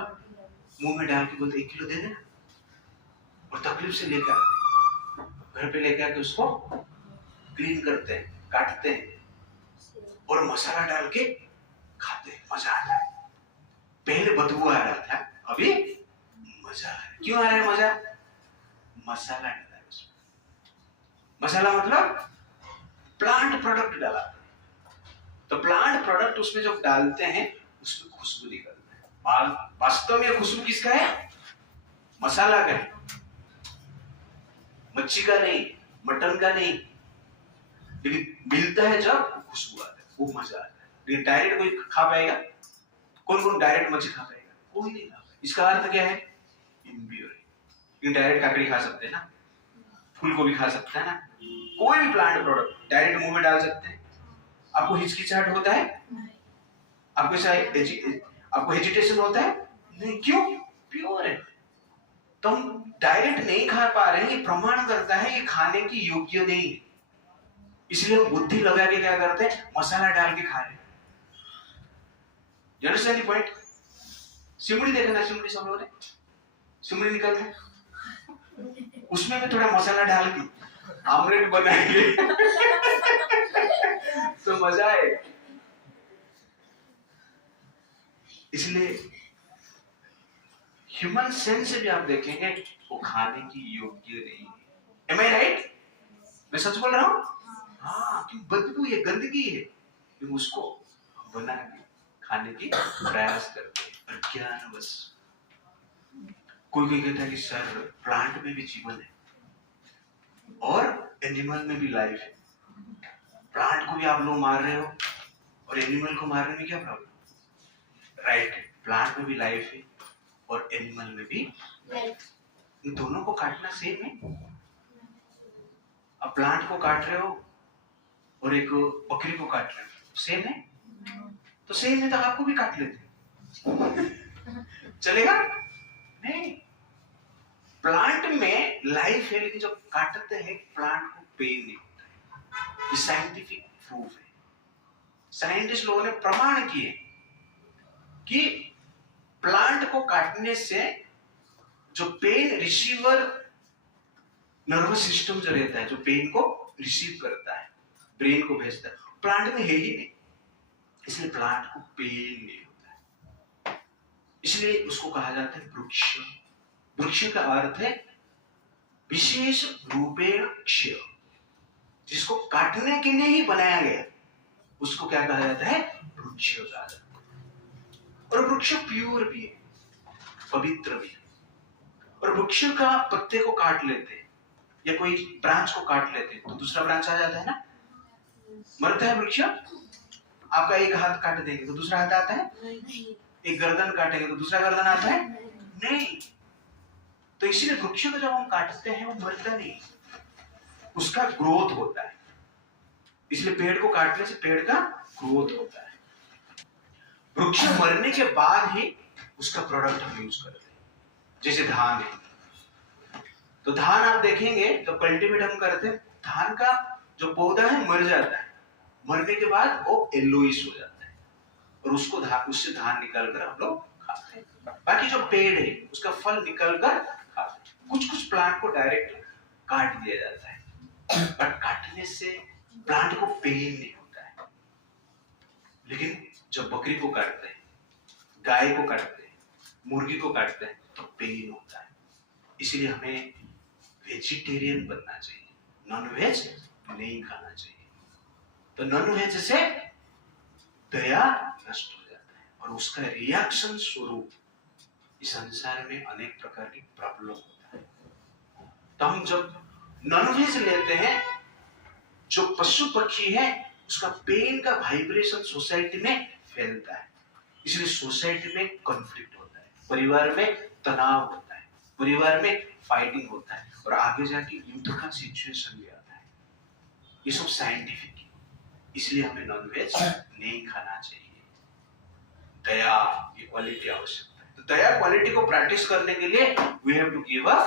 मुंह में डाल के बोलते 1 किलो दे देना, और तकलीफ से लेकर घर पे लेकर आके उसको क्लीन करते हैं, काटते हैं और मसाला डाल के खाते हैं, मजा आता है। पहले बदबू आ रहा था, अभी मजा आ रहा है। क्यों आ रहा है मजा? मसाला डाला है उसमें। मसाला मतलब प्लांट प्रोडक्ट डाला, तो प्लांट प्रोडक्ट उसमें जो डालते हैं उसमें खुशबू निकलता है। वास्तव में खुशबू किसका है? मसाला का है, मच्छी का नहीं, मटन का नहीं। लेकिन मिलता है जब खुशबू आता है, वो मजा आता है। लेकिन डायरेक्ट कोई खा पाएगा? कौन डायरेक्ट मच्छी खा पाएगा? कोई नहीं खा पाएगा। इसका अर्थ क्या है? इम्प्योर। लेकिन डायरेक्ट काकड़ी खा सकते हैं ना, फूल को भी खा सकते हैं ना, कोई भी प्लांट प्रोडक्ट डायरेक्ट मुंह में डाल सकते हैं। आपको हिचकिचाहट होता है? आपको हेजिटेशन होता है? नहीं, क्यों? प्योर है। तो हम डायरेक्ट नहीं खा पा रहे हैं, ये प्रमाण करता है ये खाने की योग्य नहीं, इसलिए हम बुद्धि लगा के क्या करते हैं? मसाला डाल के खा रहे हैं। You understand the point? सिमड़ी देखना, सिमड़ी सब लोग ने सिमड़ी निकल है, उसमें भी थोड़ा मसाला डाल के आमलेट बनाएंगे तो मजा है। इसलिए ह्यूमन सेंस से भी आप देखेंगे वो खाने की योग्य नहीं है। Am I right? मैं सच बोल रहा हूँ? हाँ, क्यों? बदबू है, गंदगी है, लेकिन उसको बना के खाने की प्रयास करते हैं। अज्ञानवश कोई कहता है कि सर प्लांट में भी जीवन है और एनिमल में भी लाइफ है। प्लांट को भी आप लोग मार रहे हो और एनिमल को मारने में क्या प्रॉब्लम? राइट, प्लांट में भी लाइफ है और एनिमल में भी लाइफ। इन दोनों को काटना सेम है। अब प्लांट को काट रहे हो और एक बकरी को काट रहे हो, सेम है? तो सेम है तो आपको भी काट लेते चलेगा? नहीं, प्लांट में लाइफ है, लेकिन जब काटते हैं प्लांट को पेन नहीं होता है। ये साइंटिफिक प्रूफ है। साइंटिस्ट लोगों ने प्रमाण किए कि प्लांट को काटने से जो पेन रिसीवर नर्वस सिस्टम जो रहता है, जो पेन को रिसीव करता है, ब्रेन को भेजता है, प्लांट में है ही नहीं, इसलिए प्लांट को पेन नहीं होता है। इसलिए उसको कहा जाता है वृक्ष। वृक्ष का अर्थ है विशेष रूपेण क्षय, जिसको काटने के लिए ही बनाया गया, उसको क्या कहा जाता है? वृक्ष कहा जाता है। और वृक्ष प्योर भी है, पवित्र भी है। और वृक्ष का पत्ते को काट लेते हैं या कोई ब्रांच को काट लेते हैं तो दूसरा ब्रांच आ जाता है ना, मरता है वृक्ष। आपका एक हाथ काट देंगे तो दूसरा हाथ आता है? एक गर्दन काटेंगे तो दूसरा गर्दन आता है? नहीं। तो इसीलिए वृक्ष को जब हम काटते हैं वो मरता नहीं, उसका ग्रोथ होता है। इसलिए पेड़ को काटने से पेड़ का ग्रोथ होता है। वृक्ष मरने के बाद ही उसका प्रोडक्ट हम यूज करते हैं। जैसे धान है, तो धान आप देखेंगे तो कल्टीवेट हम करते हैं, धान का जो पौधा है मर जाता है, मरने के बाद वो येलोइश हो जाता है और उससे धान निकाल कर हम लोग खाते हैं। बाकी जो पेड़ है उसका फल निकल कर खाते हैं। कुछ प्लांट को डायरेक्ट काट दिया जाता है, बट काटने से प्लांट को पेन नहीं होता है। लेकिन जब बकरी को काटते हैं, गाय को काटते हैं, मुर्गी को काटते हैं तो पेन होता है। इसलिए हमें वेजिटेरियन बनना चाहिए, नॉन वेज नहीं खाना चाहिए। तो नॉन वेज से दया नष्ट हो जाता है और उसका रिएक्शन स्वरूप इस संसार में अनेक प्रकार की प्रॉब्लम होता है। तो हम जब नॉन वेज लेते हैं, जो पशु पक्षी है उसका पेन का वाइब्रेशन सोसाइटी में फैलता है, इसलिए सोसाइटी में कॉन्फ्लिक्ट होता है, परिवार में तनाव होता है, परिवार में फाइटिंग होता है और आगे जाके युद्ध का सिचुएशन भी आता है। ये सब साइंटिफिक है, इसलिए हमें नॉन वेज नहीं खाना चाहिए। दया, ये क्वालिटी आवश्यकता है। तो दया क्वालिटी को प्रैक्टिस करने के लिए we have to give a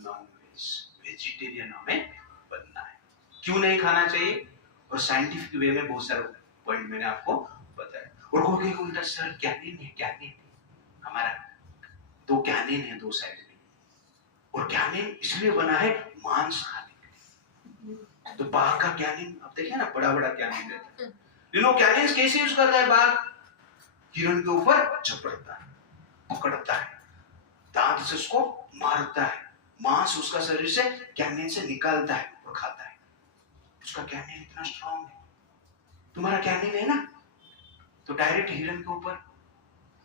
non-veg, vegetarian हमें बनना है। क्यों नहीं खाना चाहिए, और साइंटिफिक वे में बहुत सारे पॉइंट मैंने आपको बताया। और कोई बोलता सर कैनिन है, कैनिन हमारा दो कैनिन है दो साइड में, और कैनिन इसलिए बना है मांस खाने के लिए। तो बाघ का कैनिन आप देखिए ना, बड़ा बड़ा कैनिन रहता है। यू नो कैनिन कैसे यूज करता है बाघ, हिरण के ऊपर झपटता है, पकड़ता है, दांत से उसको मारता है, मांस उसका शरीर से कैनिन से निकालता है और खाता है। उसका कैनिन इतना स्ट्रांग है। तुम्हारा कैनिन है ना, तो डायरेक्ट हिरण के ऊपर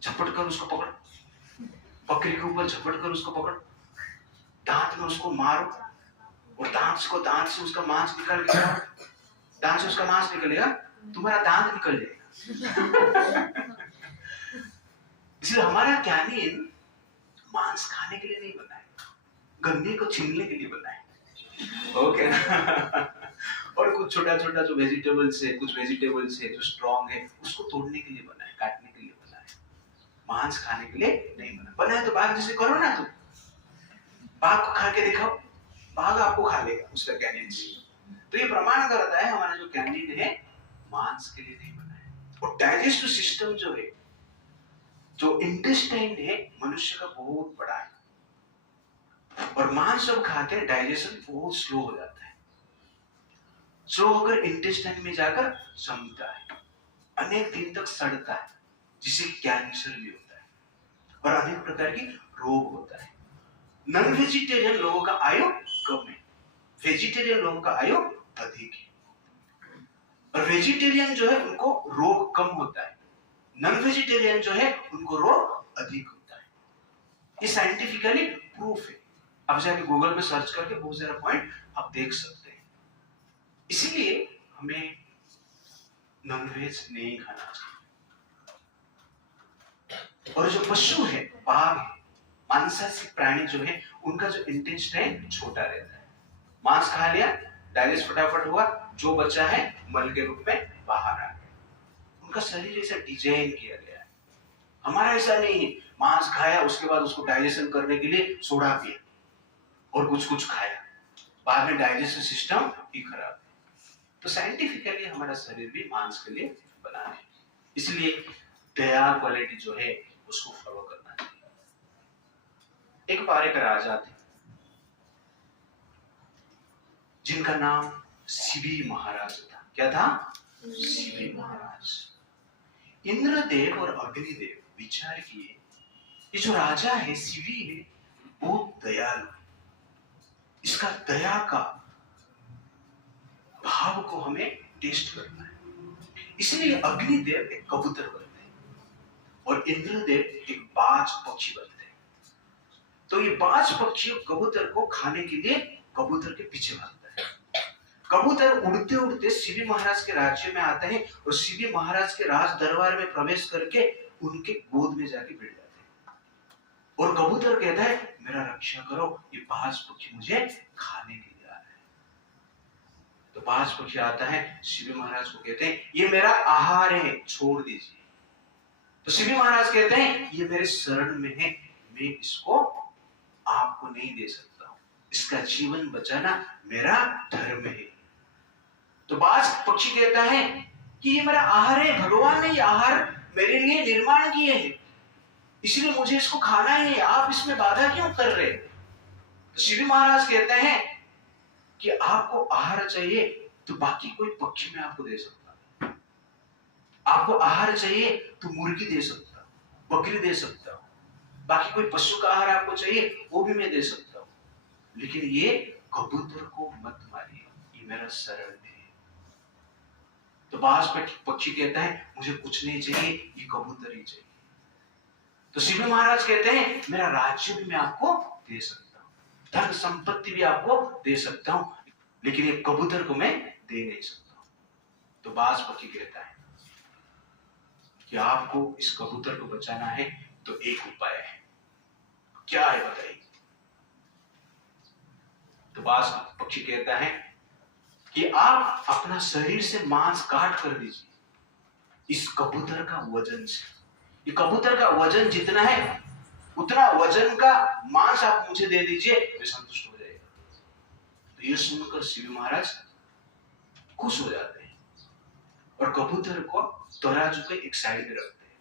झपट कर उसको पकड़, बकरी के ऊपर झपट कर उसको पकड़, दांत में उसको मारो, और दांत से उसका मांस निकाल के खाओ। दांत से उसका मांस निकलेगा, तुम्हारा दांत निकल जाएगा। इसलिए हमारा कैनिन मांस खाने के लिए नहीं बना है, गन्ने को छीलने के लिए बना है। ओके ना? और कुछ छोटा छोटा जो वेजिटेबल्स है, कुछ वेजिटेबल्स है जो स्ट्रॉन्ग है, उसको तोड़ने के लिए बना है, काटने के लिए बना है, मांस खाने के लिए नहीं बना। बना है तो बाघ जैसे करो ना, तुम बाघ को खा के दिखाओ, बाघ आपको खा लेगा उसका कैनिन से। तो ये प्रमाण करता है हमारा जो कैनिन है मांस के लिए नहीं बना है। और डाइजेस्टिव सिस्टम जो है, जो इंटेस्टाइन है, मनुष्य का बहुत बड़ा है, और मांस जब खाते हैं डाइजेशन बहुत स्लो हो जाता है, स्लो होकर इंटेस्टाइन में जाकर जमता है, अनेक दिन तक सड़ता है, जिससे कैंसर भी होता है और अनेक प्रकार की रोग होता है। नॉन वेजिटेरियन लोगों का आयु कम है, वेजिटेरियन लोगों का आयु अधिक है। और वेजिटेरियन जो है उनको रोग कम होता है, नॉन वेजिटेरियन जो है उनको रोग अधिक होता है। ये साइंटिफिकली प्रूफ है। आप जाके गूगल में सर्च करके बहुत सारे पॉइंट आप देख सकते हैं। इसीलिए हमें नॉनवेज नहीं खाना चाहिए। और जो पशु है, बाघ है, मांसाहारी प्राणी जो है, उनका जो इंटेस्टाइन छोटा रहता है, मांस खा लिया, डाइजेस्ट फटाफट हुआ, जो बचा है मल के रूप में बाहर आ गया। उनका शरीर ऐसा डिजाइन किया गया है। हमारा ऐसा नहीं है, मांस खाया उसके बाद उसको डाइजेशन करने के लिए सोडा पिया और कुछ खाया, बाद में डाइजेस्टिव सिस्टम ही खराब है। तो साइंटिफिकली हमारा शरीर भी मांस के लिए बना है। इसलिए दया क्वालिटी जो है उसको फॉलो करना चाहिए। एक बार एक राजा थे जिनका नाम शिवी महाराज था। क्या था? शिवी महाराज। इंद्रदेव और अग्निदेव विचार किए, ये जो राजा है शिवी है, बहुत दयालु है, इसका दया का भाव को हमें टेस्ट करना है। इसलिए अग्निदेव एक कबूतर बनते हैं और इंद्रदेव एक बाज पक्षी बनते हैं। तो ये बाज पक्षी कबूतर को खाने के लिए कबूतर के पीछे भागता है। कबूतर उड़ते उड़ते शिवी महाराज के राज्य में आते हैं और शिवी महाराज के राज दरबार में प्रवेश करके उनके गोद में जाके बैठ जाते हैं। और कबूतर कहता है, मेरा रक्षा करो, ये बाज पक्षी मुझे खाने के लिए आ रहा है। तो बाज पक्षी आता है, शिवी महाराज को कहते हैं, ये मेरा आहार है, छोड़ दीजिए। तो शिवी महाराज कहते हैं, ये मेरे शरण में है, मैं इसको आपको नहीं दे सकता हूं, इसका जीवन बचाना मेरा धर्म है। तो बाज पक्षी कहता है कि ये मेरा आहार है, भगवान ने ये आहार मेरे लिए निर्माण किए हैं, इसलिए मुझे इसको खाना है, आप इसमें बाधा क्यों कर रहे? तो शिवी महाराज कहते हैं कि आपको आहार चाहिए तो बाकी कोई पक्षी मैं आपको दे सकता हूं, आपको आहार चाहिए तो मुर्गी दे सकता हूं, बकरी दे सकता हूं, बाकी कोई पशु का आहार आपको चाहिए वो भी मैं दे सकता हूं, लेकिन ये कबूतर को मत मारिए, ये मेरा शरण है। तो बाज पक्षी कहता है, मुझे कुछ नहीं चाहिए, ये कबूतर ही चाहिए। तो शिवी महाराज कहते हैं, मेरा राज्य भी मैं आपको दे सकता हूं, धन संपत्ति भी आपको दे सकता हूं, लेकिन ये कबूतर को मैं दे नहीं सकता हूं। तो बाज पक्षी कहता है कि आपको इस कबूतर को बचाना है तो एक उपाय है। क्या है बताइए? तो बाज पक्षी कहता है कि आप अपना शरीर से मांस काट कर दीजिए इस कबूतर का वजन से, ये कबूतर का वजन जितना है उतना वजन का मांस आप मुझे दे दीजिए, मैं संतुष्ट हो जाएगा। तो ये सुनकर शिव महाराज खुश हो जाते हैं और कबूतर को तराजू के एक साइड में रखते हैं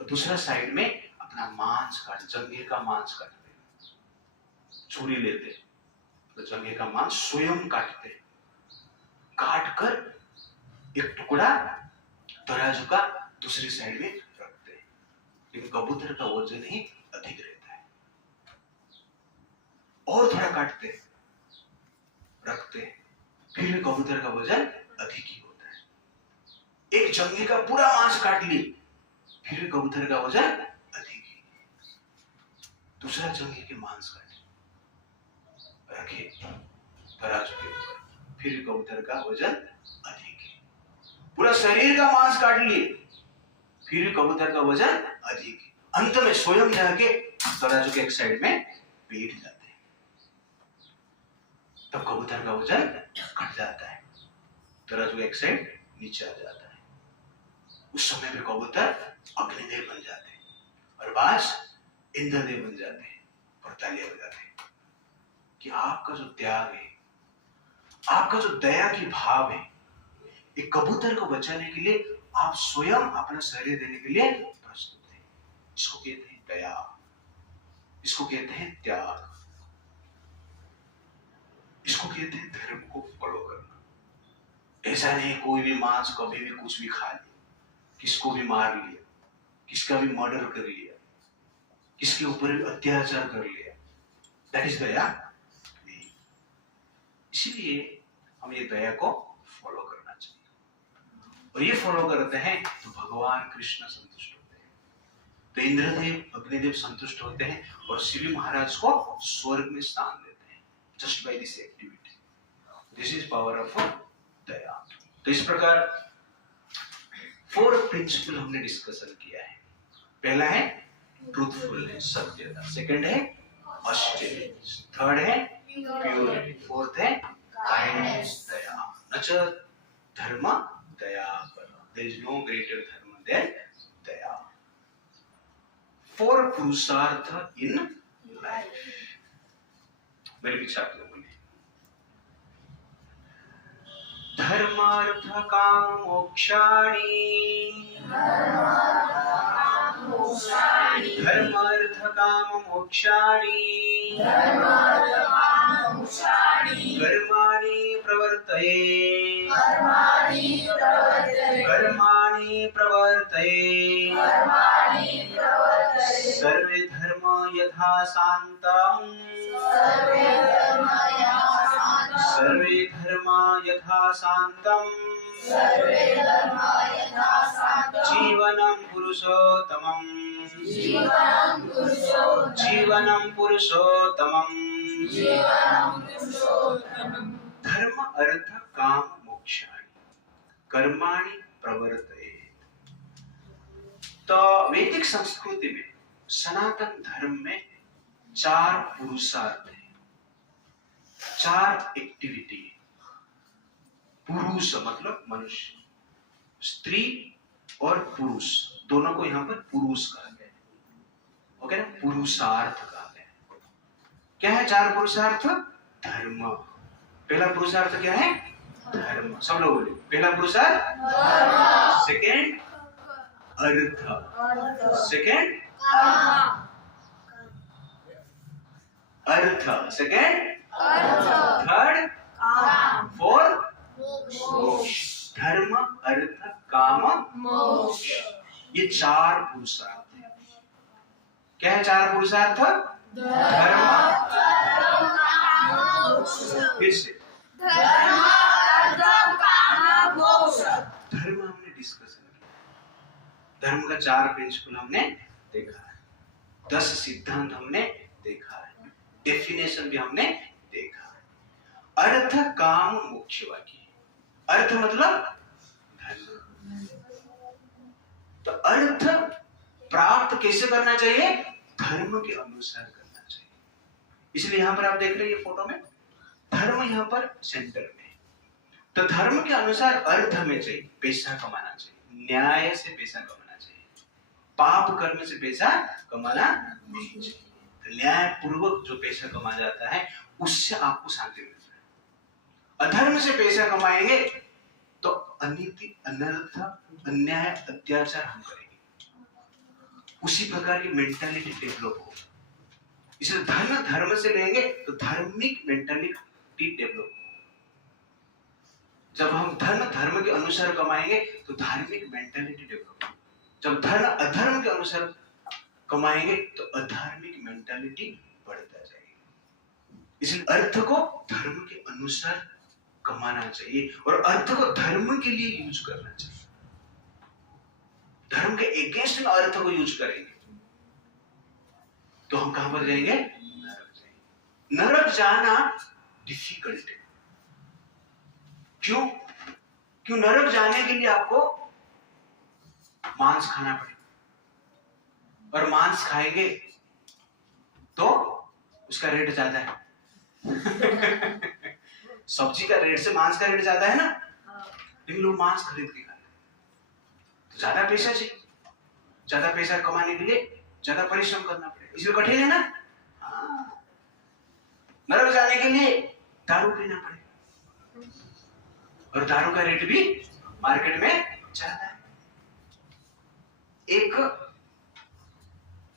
और दूसरा साइड में अपना मांस काट, जंघे का मांस काटते हैं, छुरी लेते हैं तो जंघे का मांस स्वयं काटते हैं, काट कर एक टुकड़ा तराजू का दूसरी साइड में रखते हैं। लेकिन कबूतर का वजन ही अधिक रहता है, और थोड़ा काटते हैं, रखते हैं, फिर भी कबूतर का वजन अधिक ही होता है। एक जंघे का पूरा मांस काट ली, फिर भी कबूतर का वजन अधिक ही। दूसरा जंघे के मांस काट रखे तराजू के ऊपर, फिर भी कबूतर का वजन अधिक है। पूरा शरीर का मांस काट लिए, फिर भी कबूतर का वजन अधिक है। अंत में स्वयं जाके तराजू के एक साइड में बैठ जाते हैं, तब कबूतर का वजन घट जाता है, तराजू का एक साइड नीचे आ जाता है। उस समय पे कबूतर अग्निदेव बन जाते हैं और बाज इंद्रदेव बन जाते हैं और तालियां बजाते हैं कि आपका जो त्याग है, आपका जो दया की भाव है, एक कबूतर को बचाने के लिए आप स्वयं अपना शरीर देने के लिए प्रस्तुत हैं। इसको कहते हैं दया, इसको कहते हैं त्याग, इसको कहते हैं धर्म को फॉलो करना। ऐसा नहीं कोई भी मांस कभी भी कुछ भी खा लिया, किसको भी मार लिया, किसका भी मर्डर कर लिया, किसके ऊपर भी अत्याचार कर लिया, दैट इज दया नहीं। इसीलिए हम ये दया को फॉलो करना चाहिए, और ये फॉलो करते हैं तो भगवान कृष्ण संतुष्ट होते हैं, तो इंद्रदेव अग्निदेव संतुष्ट होते हैं और शिव महाराज को स्वर्ग में स्थान देते हैं just by this activity. This is power of daya. तो इस प्रकार 4 प्रिंसिपल हमने डिस्कशन किया है। पहला है ट्रूथफुलनेस, सत्यता, सेकंड है ऑस्टेरिटी, थर्ड है प्योरिटी, फोर्थ है काइंडनेस, दया। नच धर्म दया पर, देयर इज नो ग्रेटर धर्म देन दया। 4 पुरुषार्थ इन लाइफ। मेरे पीछे आप लोग बोलिए, धर्मार्थ काम मोक्षाणि, धर्मार्थ काम मोक्षाणि, कर्माणि प्रवर्तये, कर्माणि प्रवर्तये, सर्वे धर्म यथा शान्तम्, सर्वे धर्म यथा शान्तम्, जीवनं पुरुषोत्तमम्, जीवनं पुरुषोत्तमम्। धर्म अर्थ काम मोक्षाणि कर्माणि प्रवर्तयेत्। तो वैदिक संस्कृति में सनातन धर्म में 4 पुरुषार्थ है, 4 एक्टिविटी है। पुरुष मतलब मनुष्य, स्त्री और पुरुष दोनों को यहाँ पर पुरुष कहा गया है। ओके ना, पुरुषार्थ कहा गया है। क्या है 4 पुरुषार्थ? धर्म। पहला पुरुषार्थ क्या है? धर्म। सब लोग बोले, पहला पुरुषार्थ धर्म, सेकंड अर्थ, सेकंड अर्थ, सेकंड थर्ड, फोर्थ मोक्ष। धर्म अर्थ काम मोक्ष, ये 4 पुरुषार्थ है। क्या है 4 पुरुषार्थ? धर्म, फिर से धर्म हमने डिस्कशन किया, धर्म का 4 प्रिंसिपल हमने देखा है, 10 सिद्धांत हमने देखा है, डेफिनेशन भी हमने देखा है। अर्थ काम मोक्ष वाक्य, अर्थ मतलब धर्म। तो अर्थ प्राप्त कैसे करना चाहिए? धर्म के अनुसार करना चाहिए। इसलिए यहां पर आप देख रहे हैं फोटो में, धर्म यहां पर सेंटर में। तो धर्म के अनुसार अर्थ में चाहिए पैसा कमाना चाहिए, न्याय से पैसा कमाना चाहिए, पाप कर्म से पैसा कमाना नहीं चाहिए। तो न्याय पूर्वक जो पैसा कमा जाता है उससे आपको शांति मिलता है। अधर्म से पैसा कमाएंगे तो अनीति, अनर्थ, अन्याय, अत्याचार हम करेंगे। उसी प्रकार की मेंटालिटी डेवलप हो। इसलिए धन धर्म से लेंगे तो धार्मिक मेंटालिटी डेवलप हो। जब हम धन धर्म के अनुसार कमाएंगे तो धार्मिक मेंटालिटी डेवलप हो। जब धन अधर्म के अनुसार कमाएंगे तो अधार्मिक मेंटालिटी बढ़ता जाएगी। इसलिए अर्थ को धर्म के अनुसार कमाना चाहिए और अर्थ को धर्म के लिए यूज करना चाहिए। धर्म के अगेंस्ट में अर्थ को यूज करेंगे तो हम कहां पर जाएंगे? नरक जाएंगे। नरक जाना डिफिकल्ट है। क्यों? क्यों नरक जाने के लिए आपको मांस खाना पड़ेगा और मांस खाएंगे तो उसका रेट ज्यादा है। सब्जी का रेट से मांस का रेट ज्यादा है ना, लेकिन लोग मांस खरीद के खाते हैं। तो ज्यादा पैसा चाहिए, ज्यादा पैसा कमाने के लिए ज्यादा परिश्रम करना पड़ेगा, इसलिए कठिन है ना। नरक जाने के लिए दारू पीना पड़ेगा और दारू का रेट भी मार्केट में ज्यादा है। एक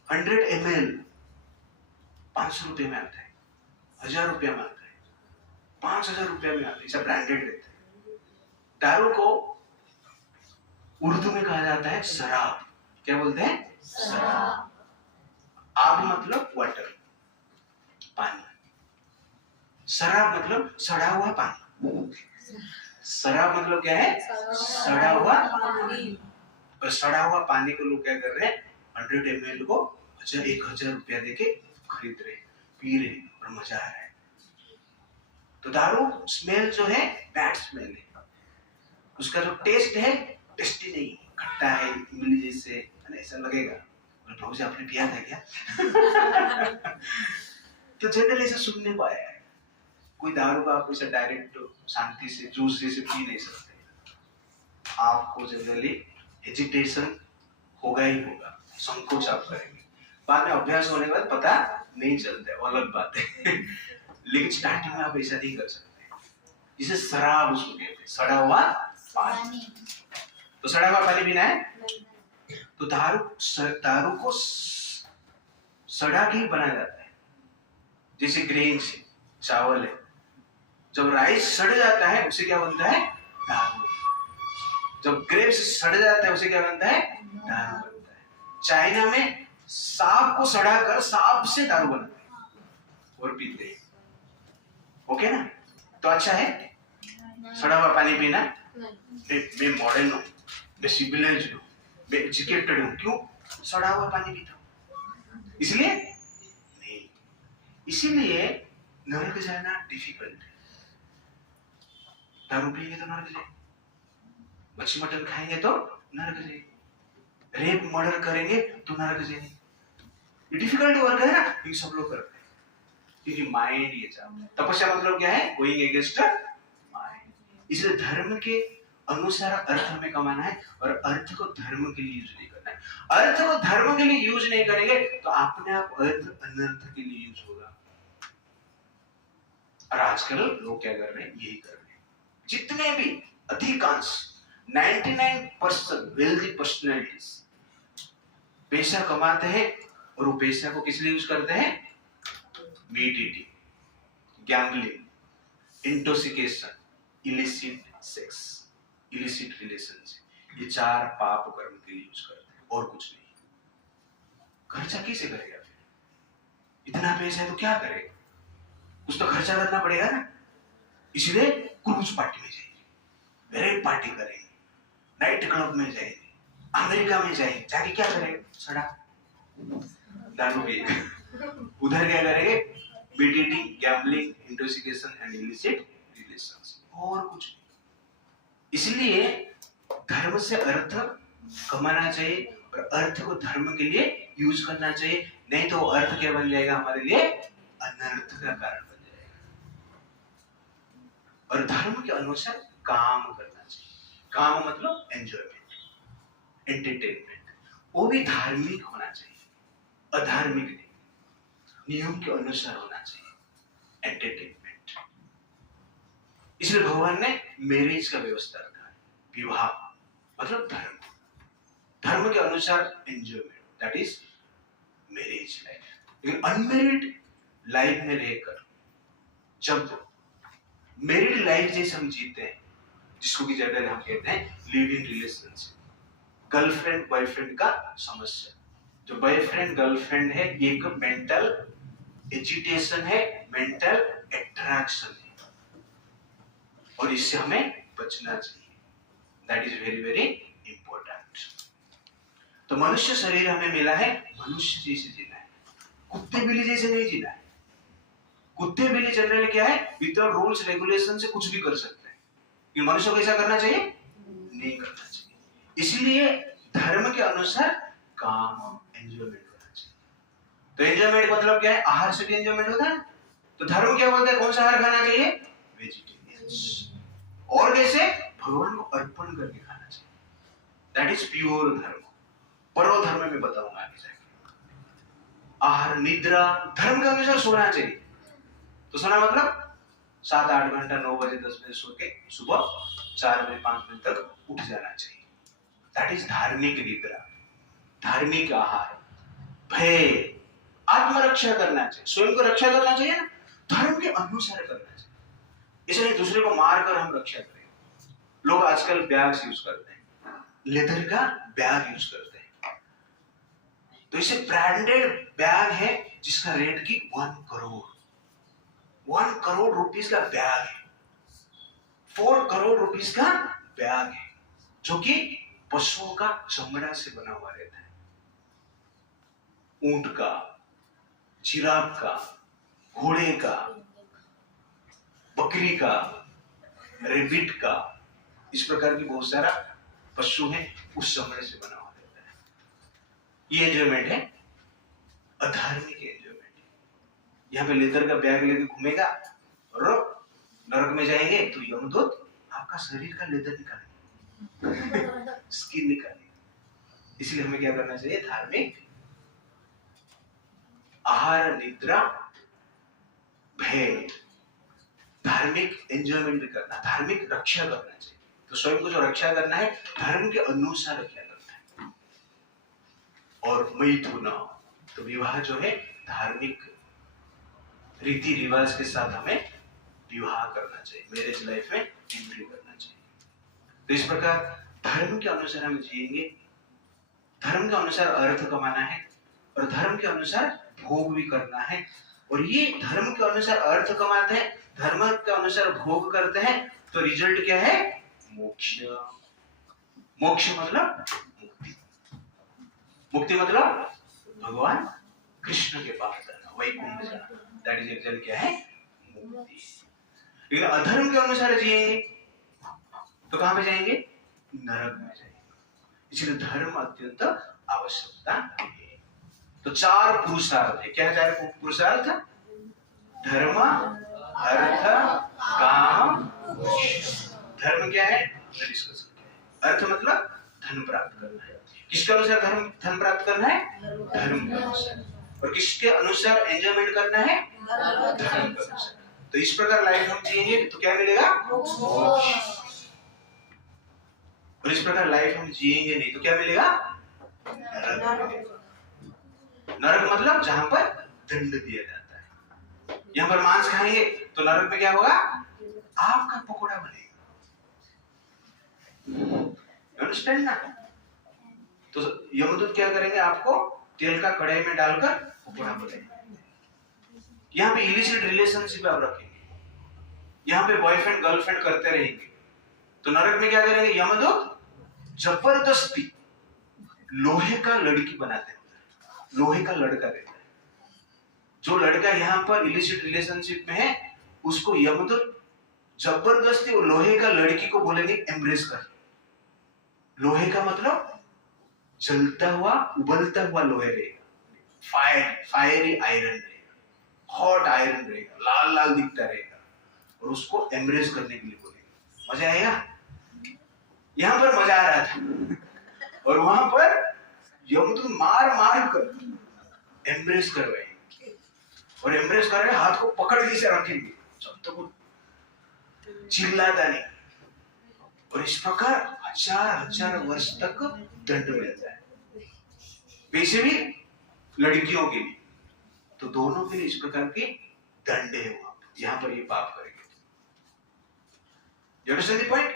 100 ml 500 रुपए में आता है, 1000 रुपया में आता है, 5000 रुपया में आता है। ऐसा ब्रांडेड रहता है। दारू को उर्दू में कहा जाता है शराब। क्या बोलते हैं? शराब। आब मतलब वाटर, पानी। शराब मतलब सड़ा हुआ पानी। शराब मतलब क्या है? सड़ा हुआ पानी। और सड़ा हुआ पानी को लोग क्या कर रहे हैं? 100 ml को 1000 रुपया देके खरीद रहे, पी रहे और मजा आ रहा है। तो दारू स्मेल जो है बैड स्मेल है। उसका जो टेस्ट है टेस्टी नहीं, खट्टा है, इमली जैसे ऐसा लगेगा। और प्रभु जी आपने पिया था क्या? तो जनरली ऐसा सुनने को आया है। कोई दारू का आप ऐसा डायरेक्ट शांति से जूस जैसे पी नहीं सकते। आपको जनरली हेजिटेशन होगा ही होगा, संकोच आप करेंगे। बाद में अभ्यास होने के बाद पता नहीं चलता है, अलग बात है। लेकिन स्टार्टिंग में आप ऐसा नहीं कर सकते। जिसे शराब उसको कहते हैं, सड़ा हुआ पानी। तो सड़ा हुआ पानी पीना है तो दारू को सड़ा के ही बनाया जाता है। जैसे ग्रेन से चावल है, जब राइस सड़ जाता है उसे क्या बनता है? दारू। जब ग्रेप्स सड़ जाता है उसे क्या बनता है? दारू बनता है। चाइना में सांप को सड़ा कर सांप से दारू बनाते हैं और पीते हैं। ओके ना? तो अच्छा है सड़ा हुआ पानी पीना। मैं मॉडर्न हूँ, मैं सिविलाइज्ड हूँ, मैं एजुकेटेड हूँ, क्यों सड़ा हुआ पानी पीता हूँ? इसलिए नहीं, इसीलिए नरक जाना डिफिकल्ट है। दारू पिएंगे तो नरक जाएंगे, मच्छी मटन खाएंगे तो नरक जाएंगे, रेप मर्डर करेंगे तो नरक जाएंगे। ये डिफिकल्ट वर्क है ना, ये सब लोग करते हैं क्योंकि माइंड ये चाहता है। तपस्या मतलब क्या है? Going against mind. इसलिए धर्म के अनुसार अर्थ हमें कमाना है और अर्थ को धर्म के लिए यूज नहीं करना है। अर्थ को धर्म के लिए यूज नहीं करेंगे तो अपने आप अर्थ अनर्थ के लिए यूज होगा। और आजकल लोग क्या कर रहे हैं? यही कर रहे हैं। जितने भी अधिकांश 99% वेल्दी पर्सनैलिटीज पैसा कमाते हैं और वो पैसा को किस लिए यूज करते हैं? Meat eating, gambling, intoxication, illicit sex, illicit relationship, ये 4 पाप कर्म के लिए यूज करते हैं और कुछ नहीं। खर्चा कैसे करेगा फिर? इतना पैसा है तो क्या करेगा? कुछ तो खर्चा करना पड़ेगा ना। इसलिए क्रूज पार्टी में जाएंगे, वेरेट पार्टी करेंगे, नाइट क्लब में जाएंगे, अमेरिका में जाएंगे, जाके क्या करेंगे? सड़ा दारू पिएंगे। उधर क्या करेंगे? Meat eating, gambling, intoxication and illicit relationship, और कुछ नहीं। इसलिए धर्म से अर्थ कमाना चाहिए और अर्थ को धर्म के लिए यूज करना चाहिए, नहीं तो अर्थ क्या बन जाएगा? हमारे लिए अनर्थ का कारण बन जाएगा। और धर्म के अनुसार काम करना चाहिए। काम मतलब एंजॉयमेंट, एंटरटेनमेंट, वो भी धार्मिक होना चाहिए, अधार्मिक नहीं, नियम के अनुसार होना चाहिए, एंटरटेनमेंट। इसलिए भगवान ने मैरिज का व्यवस्था रखा है, विवाह मतलब धर्म, धर्म के अनुसार enjoyment, that is marriage life. लेकिन अनमेरिड लाइफ में रहकर जब मैरिड लाइफ जैसे हम जीते हैं, जिसको कि जनरल हम कहते हैं live in relationship, girlfriend boyfriend का समस्या, जो बॉयफ्रेंड गर्लफ्रेंड है ये एक मेंटल एजिटेशन है, मेंटल अट्रैक्शन है, और इससे हमें बचना चाहिए, that is very very important. तो मनुष्य शरीर हमें मिला है मनुष्य जैसे जीना है, कुत्ते बिल्ली जैसे नहीं जीना है। कुत्ते बिल्ली जनरली क्या है, विदाउट रूल्स रेगुलेशन से कुछ भी कर सकते हैं, ये मनुष्य को ऐसा करना चाहिए नहीं करना चाहिए। इसलिए धर्म के अनुसार काम एंजॉयमेंट करना चाहिए। तो एंजॉयमेंट मतलब क्या है, आहार से भी एंजॉयमेंट होता है। तो धर्म क्या बोलता है, कौन सा आहार खाना चाहिए, वेजिटेरियंस, और कैसे भगवान को अर्पण करके खाना चाहिए, दैट इज प्योर धर्म। परो धर्म में बताऊंगा आगे जाके। आहार निद्रा धर्म के अनुसार सोना चाहिए। तो सोना मतलब 7-8 घंटा, 9 बजे 10 बजे सो के सुबह 4 बजे 5 बजे तक उठ जाना चाहिए, दैट इज धार्मिक निद्रा, धार्मिक आहार। भय आत्मरक्षा करना चाहिए, स्वयं को रक्षा करना चाहिए ना, धर्म के अनुसार करना चाहिए, इसलिए दूसरे को मारकर हम रक्षा करें। लोग आजकल बैग यूज करते हैं, लेदर का बैग यूज करते हैं, तो इसे ब्रांडेड बैग है जिसका रेट की 1 करोड़ रुपीस का बैग है, 4 करोड़ रुपीस का बैग है, जो कि पशुओं का चमड़ा से बना हुआ रहता है, ऊंट का, जिराफ का, घोड़े का, बकरी का, रेबिट का, इस प्रकार की बहुत सारा पशु है, उस चमड़े से बना हुआ रहता है। ये एंजॉयमेंट है, अधार्मिक एंजॉयमेंट। यहाँ पे लेदर का बैग लेके घूमेगा और नरक में जाएंगे तो यमदूत आपका शरीर का लेदर निकालेगा, स्किन निकालेगा। इसलिए हमें क्या करना चाहिए, धार्मिक आहार निद्रा भय, धार्मिक एंजॉयमेंट भी करना, धार्मिक रक्षा करना चाहिए। तो स्वयं को जो रक्षा करना है धर्म के अनुसार रक्षा करना है। और मैथुन, तो विवाह जो है धार्मिक रीति रिवाज के साथ हमें विवाह करना चाहिए, मैरिज लाइफ में एंट्री करना चाहिए। तो इस प्रकार धर्म के अनुसार हम जिएंगे, धर्म के अनुसार अर्थ कमाना है और धर्म के अनुसार भोग भी करना है। और ये धर्म के अनुसार अर्थ कमाते हैं, धर्म के अनुसार भोग करते हैं, तो रिजल्ट क्या है, मोक्ष। मोक्ष मतलब मुक्ति, मुक्ति मतलब भगवान कृष्ण के पास जाना, वैकुंठ जाना, दैट इज रिजल्ट क्या है, मुक्ति। लेकिन अधर्म के अनुसार जिएंगे तो कहां पे जाएंगे, नरक में जाएंगे। इसलिए धर्म अत्यंत आवश्यकता है। तो 4 पुरुषार्थ है, क्या है 4 पुरुषार्थ, धर्म अर्थ काम मोक्ष। धर्म क्या है, डिस्कस किया है। अर्थ मतलब धन प्राप्त करना है, किसके अनुसार धन प्राप्त करना है, धर्म के अनुसार। और किसके अनुसार एंजॉयमेंट करना है, धर्म के अनुसार। तो इस प्रकार लाइफ हम जिएंगे तो क्या मिलेगा, मोक्ष। और इस प्रकार लाइफ हम जिएंगे नहीं तो क्या मिलेगा, नरक मिलेगा। नरक मतलब जहां पर दंड दिया जाता है। यहां पर मांस खाएंगे तो नरक में क्या होगा, आपका पकोड़ा बनेगा। अंडरस्टैंड ना। तो यमदूत क्या करेंगे, आपको तेल का कढ़ाई में डालकर पकोड़ा बनाएंगे। यहाँ पे इलिसिट रिलेशनशिप आप रखेंगे, यहाँ पे बॉयफ्रेंड गर्लफ्रेंड करते रहेंगे, तो नरक में क्या करेंगे, यमदूत जबरदस्ती लोहे का लड़की बनाते हैं, लोहे का लड़का रहता है। जो लड़का यहाँ पर इलिसिट रिलेशनशिप में है उसको यमदूत जबरदस्ती वो लोहे का लड़की को बोलेंगे एम्ब्रेस कर। लोहे का मतलब जलता हुआ उबलता हुआ लोहे रहेगा, फायरी आयरन रहेगा, हॉट आयरन रहेगा, लाल लाल दिखता रहेगा, और उसको एम्ब्रेस करने के लिए बोलेंगे। मजा आएगा, यहां पर मजा आ रहा था और वहां पर यमदूत मार मार कर एम्ब्रेस करवाएंगे और एम्ब्रेस करके हाथ को पकड़ के से रखेंगे, जब तक वो चिल्लाता नहीं। और इस प्रकार हजार वर्ष तक दंड मिलता है, वैसे भी लड़कियों के लिए, तो दोनों के लिए इस प्रकार के दंड है। वहां यहाँ पर ये पाप करेंगे, you understand the point?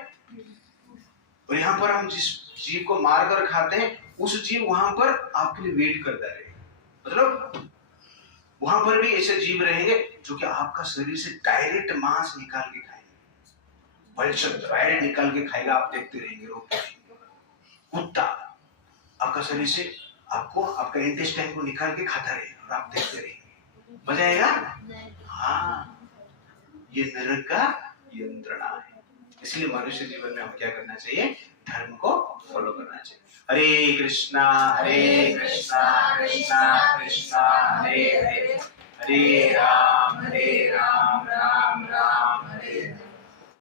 और यहाँ पर हम जिस जीव को मार कर खाते हैं, उस जीव वहां पर आपके लिए वेट करता रहेगा। मतलब वहां पर भी ऐसे जीव रहेंगे जो कि आपका शरीर से डायरेक्ट मांस निकाल के खाएंगे, बलशत डायरेक्ट निकाल के खाएगा, आप देखते रहेंगे। रोक कुत्ता आपका शरीर से आपको आपका इंटेस्टाइन को निकाल के खाता रहेगा और आप देखते रहेंगे। मजा आएगा? हाँ, ये नरक का यंत्रणा है। इसलिए मनुष्य जीवन में हम क्या करना चाहिए? धर्म को फॉलो करना चाहिए। हरे कृष्णा कृष्णा कृष्णा कृष्णा हरे हरे, हरे राम